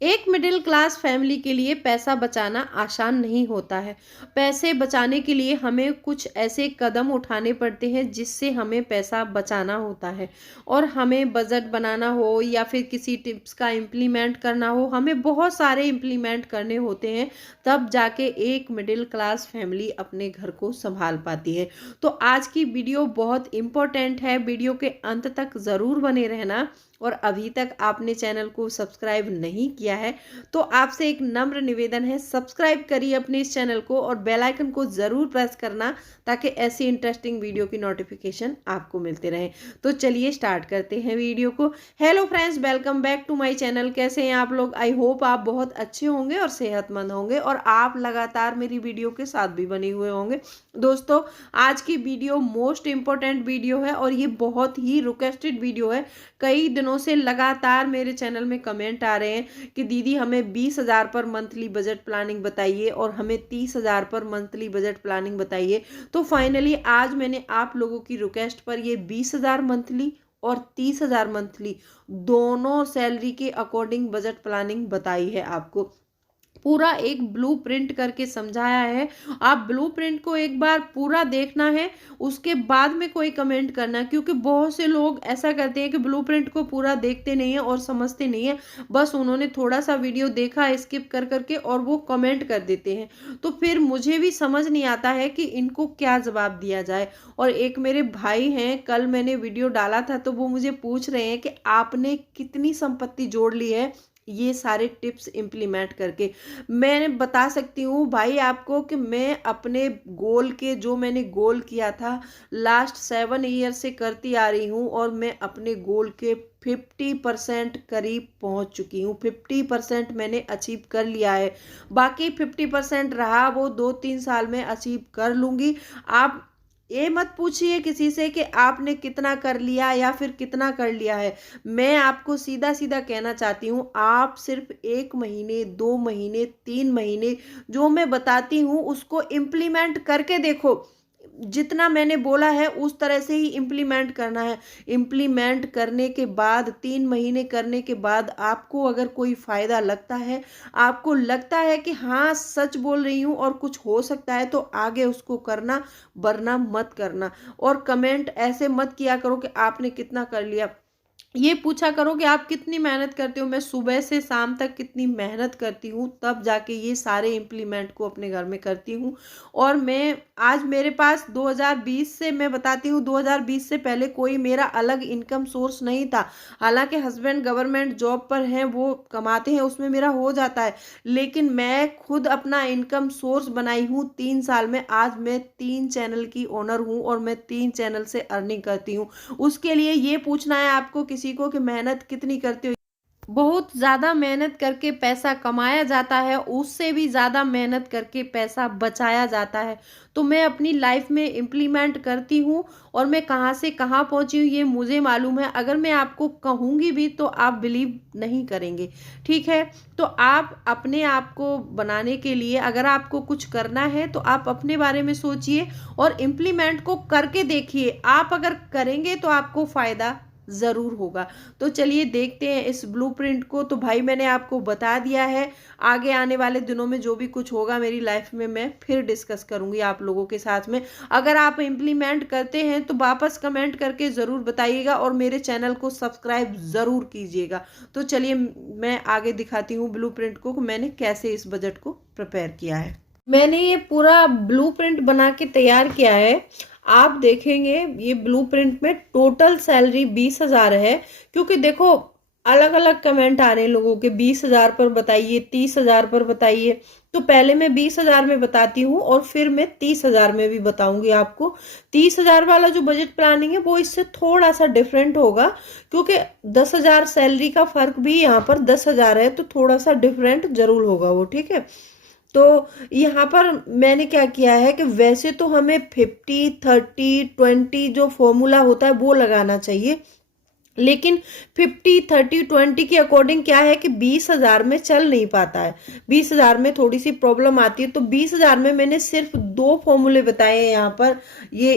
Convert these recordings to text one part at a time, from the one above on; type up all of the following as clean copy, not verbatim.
एक middle class family के लिए पैसा बचाना आसान नहीं होता है। पैसे बचाने के लिए हमें कुछ ऐसे कदम उठाने पड़ते हैं जिससे हमें पैसा बचाना होता है। और हमें बजट बनाना हो या फिर किसी टिप्स का इम्प्लीमेंट करना हो, हमें बहुत सारे इम्प्लीमेंट करने होते हैं, तब जाके एक मिडिल क्लास फैमिली अपने घर को संभाल पाती है। तो आज की वीडियो बहुत इम्पोर्टेंट है, वीडियो के अंत तक ज़रूर बने रहना। और अभी तक आपने चैनल को सब्सक्राइब नहीं किया है तो आपसे एक नम्र निवेदन है, सब्सक्राइब करिए अपने इस चैनल को और बेल आइकन को ज़रूर प्रेस करना ताकि ऐसी इंटरेस्टिंग वीडियो की नोटिफिकेशन आपको मिलते रहे। तो चलिए स्टार्ट करते हैं वीडियो को। Hello friends, welcome back to my channel. कैसे हैं आप लोग? आई होप आप बहुत अच्छे होंगे और सेहतमंद होंगे और आप लगातार मेरी वीडियो के साथ भी बने हुए होंगे। दोस्तों, आज की वीडियो मोस्ट इम्पोर्टेंट वीडियो है और ये बहुत ही रिक्वेस्टेड वीडियो है। कई दिनों से लगातार मेरे चैनल में कमेंट आ रहे हैं कि दीदी हमें 20,000 पर मंथली बजट प्लानिंग बताइए और हमें 30,000 पर मंथली बजट प्लानिंग बताइए। तो फाइनली आज मैंने आप लोगों की रिक्वेस्ट पर ये 20,000 मंथली और 30,000 मंथली दोनों सैलरी के अकॉर्डिंग बजट प्लानिंग बताई है। आपको पूरा एक ब्लूप्रिंट करके समझाया है। आप ब्लूप्रिंट को एक बार पूरा देखना है, उसके बाद में कोई कमेंट करना है, क्योंकि बहुत से लोग ऐसा करते हैं कि ब्लूप्रिंट को पूरा देखते नहीं है और समझते नहीं है। बस उन्होंने थोड़ा सा वीडियो देखा स्किप कर करके और वो कमेंट कर देते हैं। तो फिर मुझे भी समझ नहीं आता है कि इनको क्या जवाब दिया जाए। और एक मेरे भाई हैं, कल मैंने वीडियो डाला था तो वो मुझे पूछ रहे हैं कि आपने कितनी संपत्ति जोड़ ली है ये सारे टिप्स इम्प्लीमेंट करके। मैं बता सकती हूँ भाई आपको कि मैं अपने गोल के, जो मैंने गोल किया था लास्ट 7 ईयर से करती आ रही हूँ और मैं अपने गोल के 50% करीब पहुँच चुकी हूँ। 50% मैंने अचीव कर लिया है, बाकी 50% रहा वो 2-3 साल में अचीव कर लूँगी। आप ये मत पूछिए किसी से कि आपने कितना कर लिया या फिर कितना कर लिया है। मैं आपको सीधा सीधा कहना चाहती हूँ, आप सिर्फ 1 महीने 2 महीने 3 महीने जो मैं बताती हूँ उसको इम्प्लीमेंट करके देखो। जितना मैंने बोला है उस तरह से ही इम्प्लीमेंट करना है। इम्प्लीमेंट करने के बाद 3 महीने करने के बाद आपको अगर कोई फ़ायदा लगता है, आपको लगता है कि हाँ सच बोल रही हूँ और कुछ हो सकता है, तो आगे उसको करना, वरना मत करना। और कमेंट ऐसे मत किया करो कि आपने कितना कर लिया, ये पूछा करो कि आप कितनी मेहनत करते हो। मैं सुबह से शाम तक कितनी मेहनत करती हूँ, तब जाके ये सारे इम्प्लीमेंट को अपने घर में करती हूँ। और मैं आज मेरे पास 2020 से, मैं बताती हूँ 2020 से पहले कोई मेरा अलग इनकम सोर्स नहीं था। हालांकि हस्बैंड गवर्नमेंट जॉब पर हैं, वो कमाते हैं, उसमें मेरा हो जाता है, लेकिन मैं खुद अपना इनकम सोर्स बनाई हूँ 3 साल में। आज मैं 3 चैनल की ओनर हूँ और मैं 3 चैनल से अर्निंग करती हूँ। उसके लिए ये पूछना है आपको किसी को कि मेहनत कितनी करते हो। बहुत ज़्यादा मेहनत करके पैसा कमाया जाता है, उससे भी ज़्यादा मेहनत करके पैसा बचाया जाता है। तो मैं अपनी लाइफ में इम्प्लीमेंट करती हूँ और मैं कहाँ से कहाँ पहुँची हूँ ये मुझे मालूम है। अगर मैं आपको कहूँगी भी तो आप बिलीव नहीं करेंगे, ठीक है? तो आप अपने आप को बनाने के लिए, अगर आपको कुछ करना है तो आप अपने बारे में सोचिए और इम्प्लीमेंट को करके देखिए। आप अगर करेंगे तो आपको फ़ायदा ज़रूर होगा। तो चलिए देखते हैं इस ब्लूप्रिंट को। तो भाई मैंने आपको बता दिया है, आगे आने वाले दिनों में जो भी कुछ होगा मेरी लाइफ में मैं फिर डिस्कस करूंगी आप लोगों के साथ में। अगर आप इम्प्लीमेंट करते हैं तो वापस कमेंट करके ज़रूर बताइएगा और मेरे चैनल को सब्सक्राइब ज़रूर कीजिएगा। तो चलिए मैं आगे दिखाती हूँ ब्लूप्रिंट को कि मैंने कैसे इस बजट को प्रिपेयर किया है। मैंने ये पूरा ब्लूप्रिंट बना के तैयार किया है। आप देखेंगे ये ब्लूप्रिंट में टोटल सैलरी 20,000 है, क्योंकि देखो अलग अलग कमेंट आ रहे हैं लोगों के, 20,000 पर बताइए, 30,000 पर बताइए। तो पहले मैं 20,000 में बताती हूँ और फिर मैं 30,000 में भी बताऊंगी आपको। 30,000 वाला जो बजट प्लानिंग है वो इससे थोड़ा सा डिफरेंट होगा, क्योंकि 10,000 सैलरी का फर्क भी यहाँ पर 10,000 है, तो थोड़ा सा डिफरेंट जरूर होगा वो, ठीक है? तो यहाँ पर मैंने क्या किया है कि वैसे तो हमें 50-30-20 जो फॉर्मूला होता है वो लगाना चाहिए, लेकिन 50-30-20 के अकॉर्डिंग क्या है कि 20,000 में चल नहीं पाता है। 20,000 में थोड़ी सी प्रॉब्लम आती है। तो 20,000 में मैंने सिर्फ 2 फॉर्मूले बताए हैं यहाँ पर, ये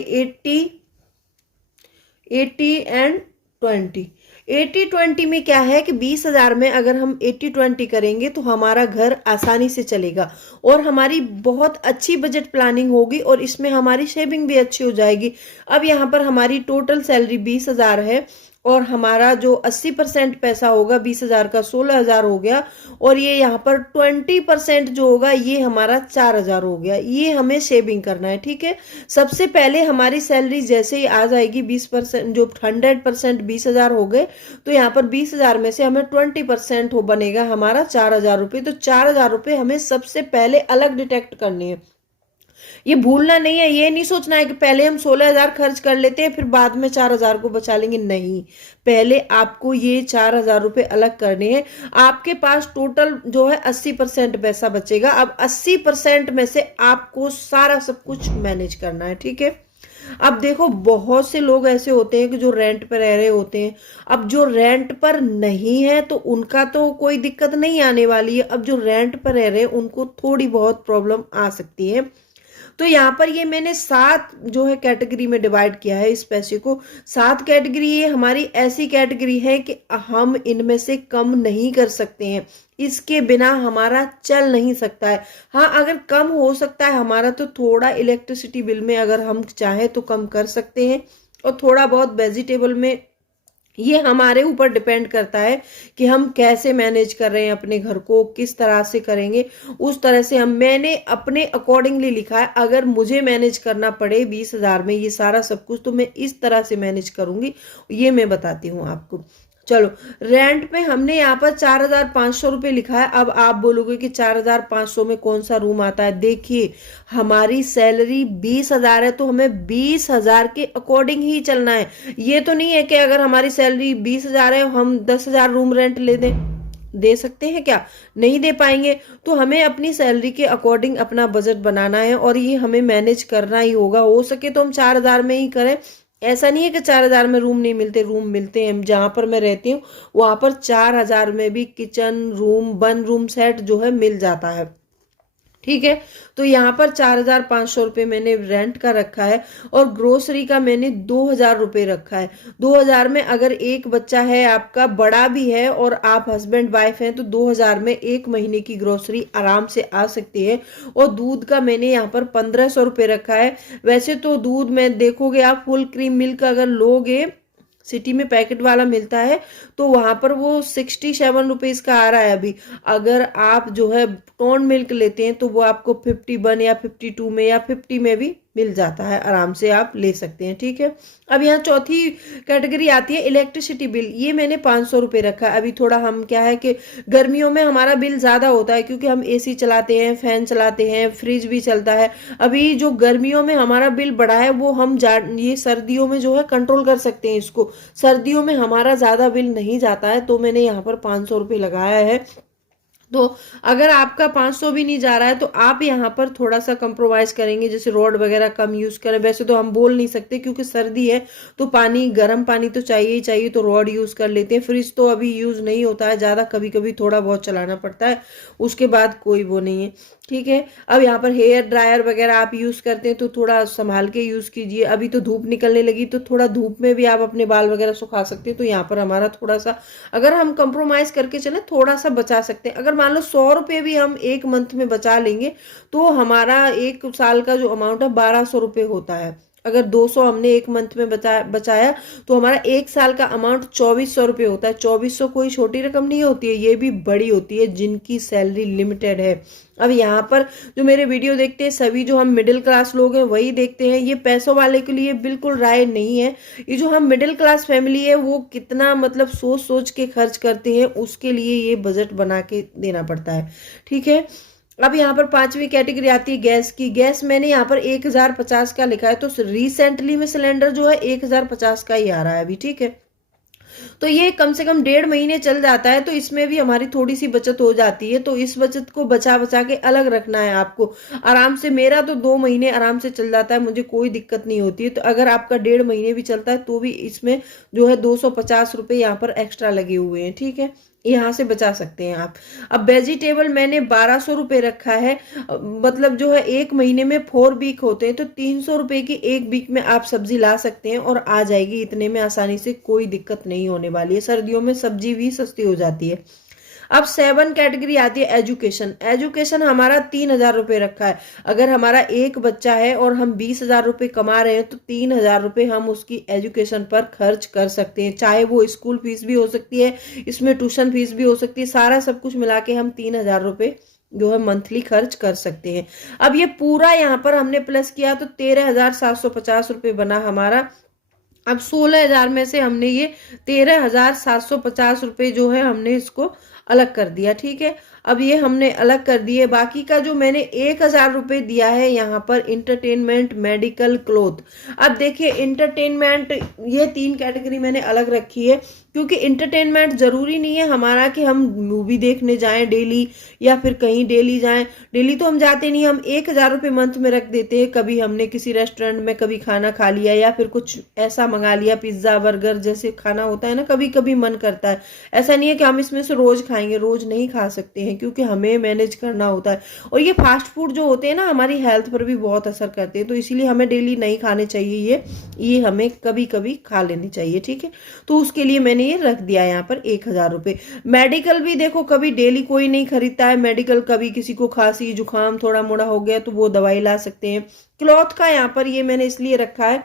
80 एंड 20। 80-20 में क्या है कि 20,000 में अगर हम 80-20 करेंगे तो हमारा घर आसानी से चलेगा और हमारी बहुत अच्छी बजट प्लानिंग होगी और इसमें हमारी सेविंग भी अच्छी हो जाएगी। अब यहाँ पर हमारी टोटल सैलरी 20,000 है और हमारा जो 80% पैसा होगा 20,000 का 16,000 हो गया और ये यहाँ पर 20% जो होगा ये हमारा 4,000 हो गया। ये हमें सेविंग करना है, ठीक है। सबसे पहले हमारी सैलरी जैसे ही आ जाएगी 20%, जो 100% 20,000 हो गए, तो यहाँ पर 20,000 में से हमें 20% हो बनेगा हमारा 4,000 रुपये। तो 4,000 रुपये हमें सबसे पहले अलग डिटेक्ट करने हैं। ये भूलना नहीं है, ये नहीं सोचना है कि पहले हम 16,000 खर्च कर लेते हैं फिर बाद में 4,000 को बचा लेंगे। नहीं, पहले आपको ये 4,000 रुपये अलग करने हैं। आपके पास टोटल जो है 80% पैसा बचेगा। अब 80% में से आपको सारा सब कुछ मैनेज करना है, ठीक है। अब देखो, बहुत से लोग ऐसे होते हैं कि जो रेंट पर रह रहे होते हैं। अब जो रेंट पर नहीं है तो उनका तो कोई दिक्कत नहीं आने वाली है। अब जो रेंट पर रह रहे हैं उनको थोड़ी बहुत प्रॉब्लम आ सकती है। तो यहाँ पर ये मैंने 7 जो है कैटेगरी में डिवाइड किया है इस पैसे को। 7 कैटेगरी ये हमारी ऐसी कैटेगरी है कि हम इनमें से कम नहीं कर सकते हैं, इसके बिना हमारा चल नहीं सकता है। हाँ, अगर कम हो सकता है हमारा तो थोड़ा इलेक्ट्रिसिटी बिल में अगर हम चाहे तो कम कर सकते हैं और थोड़ा बहुत वेजिटेबल में। ये हमारे ऊपर डिपेंड करता है कि हम कैसे मैनेज कर रहे हैं अपने घर को, किस तरह से करेंगे उस तरह से मैंने अपने अकॉर्डिंगली लिखा है। अगर मुझे मैनेज करना पड़े 20,000 में ये सारा सब कुछ तो मैं इस तरह से मैनेज करूंगी, ये मैं बताती हूँ आपको। चलो, रेंट पे हमने यहाँ पर 4,500 रुपये लिखा है। अब आप बोलोगे कि 4,500 में कौन सा रूम आता है। देखिए, हमारी सैलरी 20,000 है तो हमें 20,000 के अकॉर्डिंग ही चलना है। ये तो नहीं है कि अगर हमारी सैलरी 20,000 है हम 10,000 रूम रेंट ले दें। दे सकते हैं क्या? नहीं दे पाएंगे। तो हमें अपनी सैलरी के अकॉर्डिंग अपना बजट बनाना है और ये हमें मैनेज करना ही होगा। हो सके तो हम 4,000 में ही करें। ऐसा नहीं है कि 4,000 में रूम नहीं मिलते, रूम मिलते हैं। जहां पर मैं रहती हूँ वहां पर 4,000 में भी किचन रूम 1 रूम सेट जो है मिल जाता है, ठीक है। तो यहाँ पर 4,500 रुपये मैंने रेंट का रखा है और ग्रोसरी का मैंने 2,000 रुपये रखा है। 2,000 में अगर एक बच्चा है आपका, बड़ा भी है और आप हस्बैंड वाइफ हैं तो 2,000 में 1 महीने की ग्रोसरी आराम से आ सकती है। और दूध का मैंने यहाँ पर 1,500 रुपये रखा है। वैसे तो दूध में देखोगे आप, फुल क्रीम मिल्क अगर लोगे, सिटी में पैकेट वाला मिलता है तो वहां पर वो 67 रुपीज का आ रहा है अभी। अगर आप जो है टोन मिल्क लेते हैं तो वो आपको 51 या 52 में या 50 में भी मिल जाता है, आराम से आप ले सकते हैं, ठीक है। अब यहाँ चौथी कैटेगरी आती है इलेक्ट्रिसिटी बिल। ये मैंने 500 रुपये रखा है। अभी थोड़ा हम क्या है कि गर्मियों में हमारा बिल ज़्यादा होता है क्योंकि हम एसी चलाते हैं, फैन चलाते हैं, फ्रिज भी चलता है। अभी जो गर्मियों में हमारा बिल बढ़ा है वो हम ये सर्दियों में जो है कंट्रोल कर सकते हैं इसको। सर्दियों में हमारा ज़्यादा बिल नहीं जाता है तो मैंने यहाँ पर 500 रुपये लगाया है। तो अगर आपका 500 भी नहीं जा रहा है तो आप यहाँ पर थोड़ा सा कंप्रोमाइज करेंगे, जैसे रॉड वगैरह कम यूज करें। वैसे तो हम बोल नहीं सकते क्योंकि सर्दी है तो पानी, गर्म पानी तो चाहिए ही चाहिए, तो रॉड यूज कर लेते हैं। फ्रिज तो अभी यूज नहीं होता है ज्यादा, कभी कभी थोड़ा बहुत चलाना पड़ता है, उसके बाद कोई वो नहीं है, ठीक है। अब यहाँ पर हेयर ड्रायर वगैरह आप यूज करते हैं तो थोड़ा संभाल के यूज कीजिए। अभी तो धूप निकलने लगी तो थोड़ा धूप में भी आप अपने बाल वगैरह सुखा सकते हैं। तो यहाँ पर हमारा थोड़ा सा अगर हम कंप्रोमाइज करके चले थोड़ा सा बचा सकते हैं। अगर मान लो 100 रुपये भी हम एक मंथ में बचा लेंगे तो हमारा 1 साल का जो अमाउंट है 1,200 रुपये होता है। अगर 200 हमने एक मंथ में बचाया तो हमारा 1 साल का अमाउंट 2,400 रुपये होता है। 2,400 कोई छोटी रकम नहीं होती है, ये भी बड़ी होती है जिनकी सैलरी लिमिटेड है। अब यहाँ पर जो मेरे वीडियो देखते हैं सभी जो हम मिडिल क्लास लोग हैं वही देखते हैं। ये पैसों वाले के लिए बिल्कुल राय नहीं है। ये जो हम मिडिल क्लास फैमिली है वो कितना मतलब सोच सोच के खर्च करते हैं, उसके लिए ये बजट बना के देना पड़ता है, ठीक है। अब यहाँ पर 5वीं कैटेगरी आती है गैस की। गैस मैंने यहाँ पर 1,050 का लिखा है तो रिसेंटली में सिलेंडर जो है 1,050 का ही आ रहा है अभी, ठीक है। तो ये कम से कम 1.5 महीने चल जाता है तो इसमें भी हमारी थोड़ी सी बचत हो जाती है। तो इस बचत को बचा बचा के अलग रखना है आपको आराम से। मेरा तो 2 महीने आराम से चल जाता है, मुझे कोई दिक्कत नहीं होती है। तो अगर आपका 1.5 महीने भी चलता है तो भी इसमें जो है 250 रुपये यहाँ पर एक्स्ट्रा लगे हुए हैं, ठीक है। यहाँ से बचा सकते हैं आप। अब वेजिटेबल मैंने 1200 रुपये रखा है, मतलब जो है 1 महीने में 4 वीक होते हैं, तो 300 रुपये की 1 वीक में आप सब्जी ला सकते हैं और आ जाएगी इतने में आसानी से, कोई दिक्कत नहीं होने वाली है। सर्दियों में सब्जी भी सस्ती हो जाती है। अब 7 कैटेगरी आती है एजुकेशन। एजुकेशन हमारा 3000 रुपये रखा है। अगर हमारा एक बच्चा है और हम 20,000 रुपये कमा रहे हैं तो 3000 रुपये हम उसकी एजुकेशन पर खर्च कर सकते हैं, चाहे वो स्कूल फीस भी हो सकती है, इसमें ट्यूशन फीस भी हो सकती है, सारा सब कुछ मिला के हम 3000 रुपये जो है मंथली खर्च कर सकते हैं। अब ये पूरा यहाँ पर हमने प्लस किया तो 13,750 रुपये बना हमारा। अब 16,000 में से हमने ये 13,750 रुपये जो है हमने इसको अलग कर दिया, ठीक है। अब ये हमने अलग कर दिए, बाकी का जो मैंने 1,000 रुपये दिया है यहाँ पर इंटरटेनमेंट, मेडिकल, क्लोथ। अब देखिए इंटरटेनमेंट, ये 3 कैटेगरी मैंने अलग रखी है, क्योंकि इंटरटेनमेंट जरूरी नहीं है हमारा कि हम मूवी देखने जाएं डेली या फिर कहीं डेली जाएं। डेली तो हम जाते नहीं, हम 1,000 रुपये मंथ में रख देते हैं। कभी हमने किसी रेस्टोरेंट में कभी खाना खा लिया या फिर कुछ ऐसा मंगा लिया, पिज्जा बर्गर जैसे खाना होता है ना, कभी कभी मन करता है। ऐसा नहीं है कि हम इसमें से रोज खाएंगे, रोज नहीं खा सकते हैं क्योंकि हमें मैनेज करना होता है। और ये फास्ट फूड जो होते हैं ना हमारी हेल्थ पर भी बहुत असर करते हैं, तो इसीलिए हमें डेली नहीं खाने चाहिए, ये हमें कभी कभी खा लेनी चाहिए, ठीक है। तो उसके लिए मैंने ये रख दिया यहाँ पर 1,000 रुपये। मेडिकल भी देखो कभी डेली कोई नहीं खरीदता है मेडिकल, कभी किसी को खांसी जुकाम थोड़ा मोड़ा हो गया तो वो दवाई ला सकते हैं। क्लॉथ का यहाँ पर ये मैंने इसलिए रखा है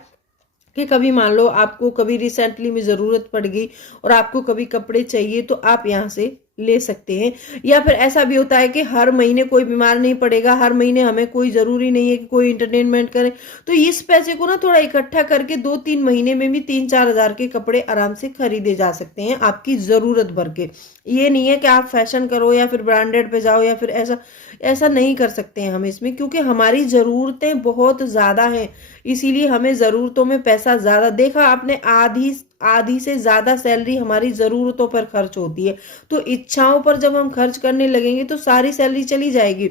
कि कभी मान लो आपको कभी रिसेंटली में ज़रूरत पड़ गई और आपको कभी कपड़े चाहिए तो आप यहाँ से ले सकते हैं। या फिर ऐसा भी होता है कि हर महीने कोई बीमार नहीं पड़ेगा, हर महीने हमें कोई ज़रूरी नहीं है कि कोई इंटरटेनमेंट करे, तो इस पैसे को ना थोड़ा इकट्ठा करके 2-3 महीने में भी 3-4 हज़ार के कपड़े आराम से खरीदे जा सकते हैं आपकी ज़रूरत भर के। ये नहीं है कि आप फैशन करो या फिर ब्रांडेड पे जाओ या फिर ऐसा ऐसा नहीं कर सकते हैं हम इसमें, क्योंकि हमारी ज़रूरतें बहुत ज़्यादा हैं, इसीलिए हमें ज़रूरतों में पैसा ज़्यादा, देखा आपने आधी आधी से ज़्यादा सैलरी हमारी ज़रूरतों पर खर्च होती है, तो इच्छाओं पर जब हम खर्च करने लगेंगे तो सारी सैलरी चली जाएगी।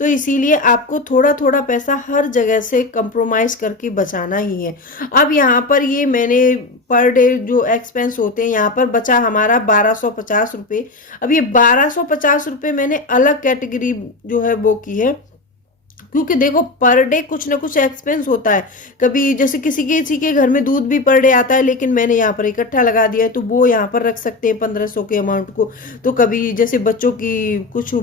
तो इसीलिए आपको थोड़ा थोड़ा पैसा हर जगह से कंप्रोमाइज़ करके बचाना ही है। अब यहाँ पर ये मैंने पर डे जो एक्सपेंस होते हैं यहाँ पर बचा हमारा 1,250 रुपये। अब ये 1,250 रुपये मैंने अलग कैटेगरी जो है वो की है, क्योंकि देखो पर डे कुछ ना कुछ एक्सपेंस होता है। कभी जैसे किसी के घर में दूध भी पर डे आता है, लेकिन मैंने यहाँ पर इकट्ठा लगा दिया है तो वो यहाँ पर रख सकते हैं 1,500 के अमाउंट को। तो कभी जैसे बच्चों की कुछ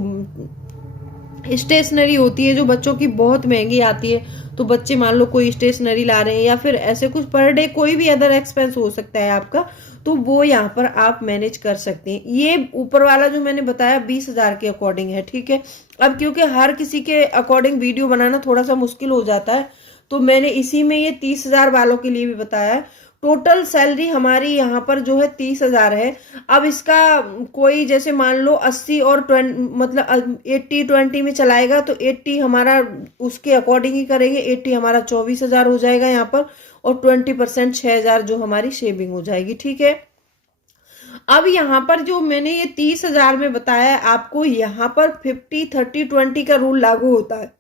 स्टेशनरी होती है जो बच्चों की बहुत महंगी आती है, तो बच्चे मान लो कोई स्टेशनरी ला रहे हैं या फिर ऐसे कुछ पर डे कोई भी अदर एक्सपेंस हो सकता है आपका, तो वो यहाँ पर आप मैनेज कर सकते हैं। ये ऊपर वाला जो मैंने बताया 20,000 के अकॉर्डिंग है, ठीक है। अब क्योंकि हर किसी के अकॉर्डिंग वीडियो बनाना थोड़ा सा मुश्किल हो जाता है, तो मैंने इसी में ये 30,000 वालों के लिए भी बताया है। टोटल सैलरी हमारी यहाँ पर जो है 30,000 है। अब इसका कोई जैसे मान लो 80 और 20 मतलब 80-20 में चलाएगा, तो 80 हमारा उसके अकॉर्डिंग ही करेंगे। 80 हमारा 24,000 हो जाएगा यहाँ पर, और 20% 6,000 जो हमारी शेविंग हो जाएगी, ठीक है। अब यहाँ पर जो मैंने ये 30,000 में बताया है आपको, यहाँ पर 50-30-20 का रूल लागू होता है।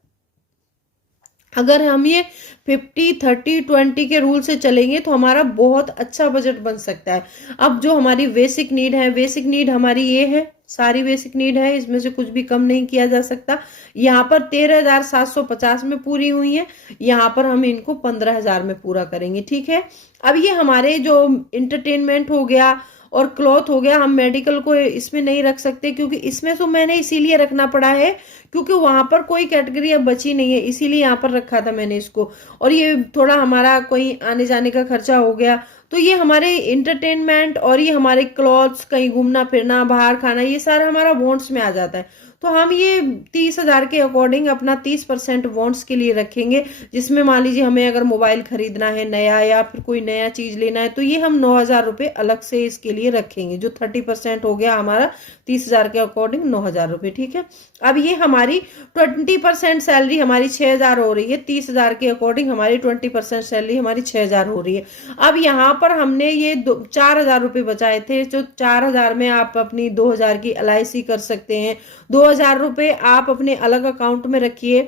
अगर हम ये 50-30-20 के रूल से चलेंगे तो हमारा बहुत अच्छा बजट बन सकता है। अब जो हमारी बेसिक नीड है, बेसिक नीड हमारी ये है, सारी बेसिक नीड है, इसमें से कुछ भी कम नहीं किया जा सकता। यहाँ पर 13,750 में पूरी हुई है, यहाँ पर हम इनको 15,000 में पूरा करेंगे, ठीक है। अब ये हमारे जो इंटरटेनमेंट हो गया और क्लॉथ हो गया, हम मेडिकल को इसमें नहीं रख सकते, क्योंकि इसमें तो मैंने इसीलिए रखना पड़ा है क्योंकि वहां पर कोई कैटेगरी अब बची नहीं है, इसीलिए यहाँ पर रखा था मैंने इसको। और ये थोड़ा हमारा कोई आने जाने का खर्चा हो गया, तो ये हमारे इंटरटेनमेंट और ये हमारे क्लॉथ्स, कहीं घूमना फिरना, बाहर खाना, ये सारा हमारा वॉन्ट्स में आ जाता है। तो हम ये 30,000 के अकॉर्डिंग अपना 30% वॉन्ट्स के लिए रखेंगे, जिसमें मान लीजिए हमें अगर मोबाइल खरीदना है नया या फिर कोई नया चीज लेना है, तो ये हम 9,000 रुपये अलग से इसके लिए रखेंगे। जो 30% हो गया हमारा 30,000 के अकॉर्डिंग 9,000 रुपये, ठीक है। अब ये हमारी 20% सैलरी हमारी 6,000 हो रही है, 30,000 के अकॉर्डिंग हमारी 20% सैलरी हमारी 6,000 हो रही है। अब यहाँ पर हमने ये 4,000 रुपये बचाए थे, जो 4,000 में आप अपनी 2,000 की LIC कर सकते हैं। 2,000 रुपये आप अपने अलग अकाउंट में रखिए,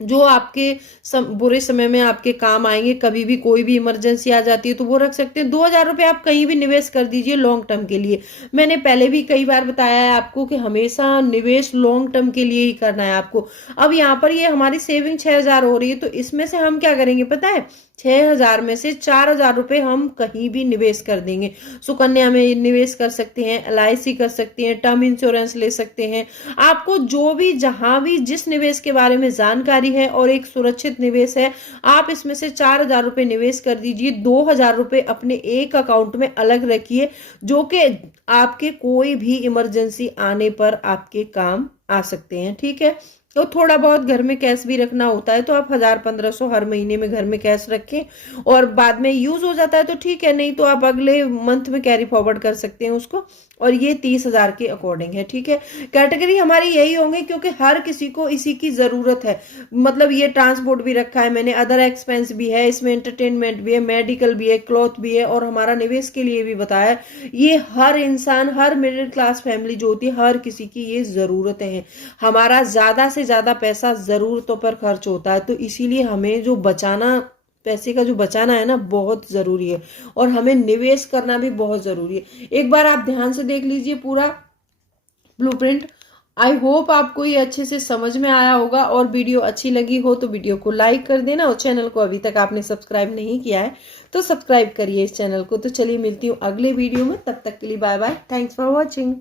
जो आपके बुरे समय में आपके काम आएंगे। कभी भी कोई भी इमरजेंसी आ जाती है तो वो रख सकते हैं। 2,000 रुपये आप कहीं भी निवेश कर दीजिए लॉन्ग टर्म के लिए। मैंने पहले भी कई बार बताया है आपको कि हमेशा निवेश लॉन्ग टर्म के लिए ही करना है आपको। अब यहाँ पर ये हमारी सेविंग 6,000 हो रही है, तो इसमें से हम क्या करेंगे पता है, 6,000 में से 4,000 रुपये हम कहीं भी निवेश कर देंगे। सुकन्या में निवेश कर सकते हैं, LIC कर सकते हैं, टर्म इंश्योरेंस ले सकते हैं। आपको जो भी जहां भी जिस निवेश के बारे में जानकारी है और एक सुरक्षित निवेश है, आप इसमें से 4,000 रुपये निवेश कर दीजिए। 2,000 रुपये अपने एक अकाउंट में अलग रखिए, जो कि आपके कोई भी इमरजेंसी आने पर आपके काम आ सकते हैं। ठीक है, तो थोड़ा बहुत घर में कैश भी रखना होता है, तो आप 1,000-1,500 हर महीने में घर में कैश रखें, और बाद में यूज हो जाता है तो ठीक है, नहीं तो आप अगले मंथ में कैरी फॉरवर्ड कर सकते हैं उसको। और ये 30,000 के अकॉर्डिंग है। ठीक है, कैटेगरी हमारी यही होंगे क्योंकि हर किसी को इसी की जरूरत है। मतलब ये ट्रांसपोर्ट भी रखा है मैंने, अदर एक्सपेंस भी है इसमें, एंटरटेनमेंट भी है, मेडिकल भी है, क्लॉथ भी है, और हमारा निवेश के लिए भी बताया है। ये हर इंसान, हर मिडिल क्लास फैमिली जो होती है, हर किसी की ये जरूरतें हैं। हमारा ज्यादा से ज्यादा पैसा जरूरतों पर खर्च होता है, तो इसीलिए हमें जो बचाना, पैसे का जो बचाना है ना, बहुत जरूरी है, और हमें निवेश करना भी बहुत जरूरी है। एक बार आप ध्यान से देख लीजिए पूरा ब्लूप्रिंट। आई होप आपको ये अच्छे से समझ में आया होगा, और वीडियो अच्छी लगी हो तो वीडियो को लाइक कर देना, और चैनल को अभी तक आपने सब्सक्राइब नहीं किया है तो सब्सक्राइब करिए इस चैनल को। तो चलिए मिलती हूँ अगले वीडियो में, तब तक के लिए bye bye, thanks for watching.